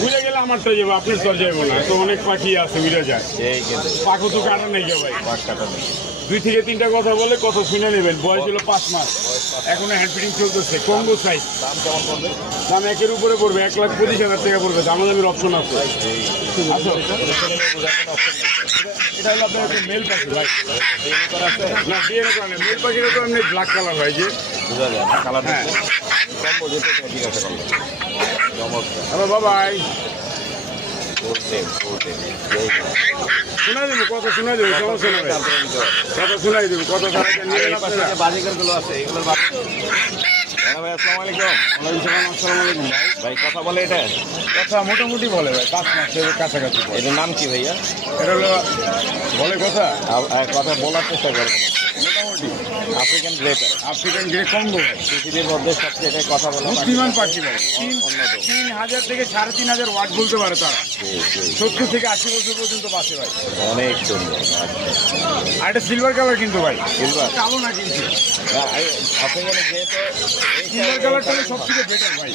বুঝে গেলে আমারটা যাবো, আপনার তো যাবো না। তো অনেক পাখি আছে, বুঝে যায়। পাখো তো কাটা নেই কে ভাই, 2 থেকে 3টা কথা বলে কথা শুনে নেবেন। বয়স হলো 5 মাস, এখনো হ্যান্ড ফিটিং চলতেছে। Combo size. দাম কেমন পড়বে? দাম 1-এর উপরে পড়বে, 1,25,000 টাকা পড়বে। দামাদামির অপশন আছে। আচ্ছা, এটা হলো আপনার একটা মেল পাখি ভাই। না বিয়ে করা নেই, মেল পাখির তো এমনি ব্ল্যাক কালার হয় যে। বোঝা যায় না কালার। হ্যাঁ কম্বো যেতে ঠিক আছে কম্বো। চমৎকার। হ্যালো বাবাই, বলতে শোনাই দেবো কথা, শোনাই দেবো, সমস্যা নেই ভাই। কথা শোনাই দেবো, কথা ছাড়া কেন নিবেন আপনারা? বাজিকার গুলো আছে এগুলোর ভাই আসসালামু আলাইকুম। আসসালামু আলাইকুম ভাই। ভাই কথা বলে এটা? কথা মোটামুটি বলে ভাই, 5 মাসের কাছাকাছি বলে। এটার নাম কি ভাইয়া? এটা হলো বলে কথা, কথা বলার চেষ্টা করবো। মোটামুটি African greater African grey combo ভাই। পৃথিবীর মধ্যে সবচেয়ে এটা কথা বলা বুদ্ধিমান পাখি ভাই। অন্যতম। 3,000 থেকে 3,500 ওয়াট বলতে পারে তারা। 70 থেকে 80 বছর পর্যন্ত বাঁচে ভাই। অনেক সুন্দর। আর এটা সিলভার কালার কিন্তু ভাই, সিলভার কালো না কিন্তু। আফ্রিকান গ্রেটার সিলভার কালারটা সব থেকে বেটার ভাই।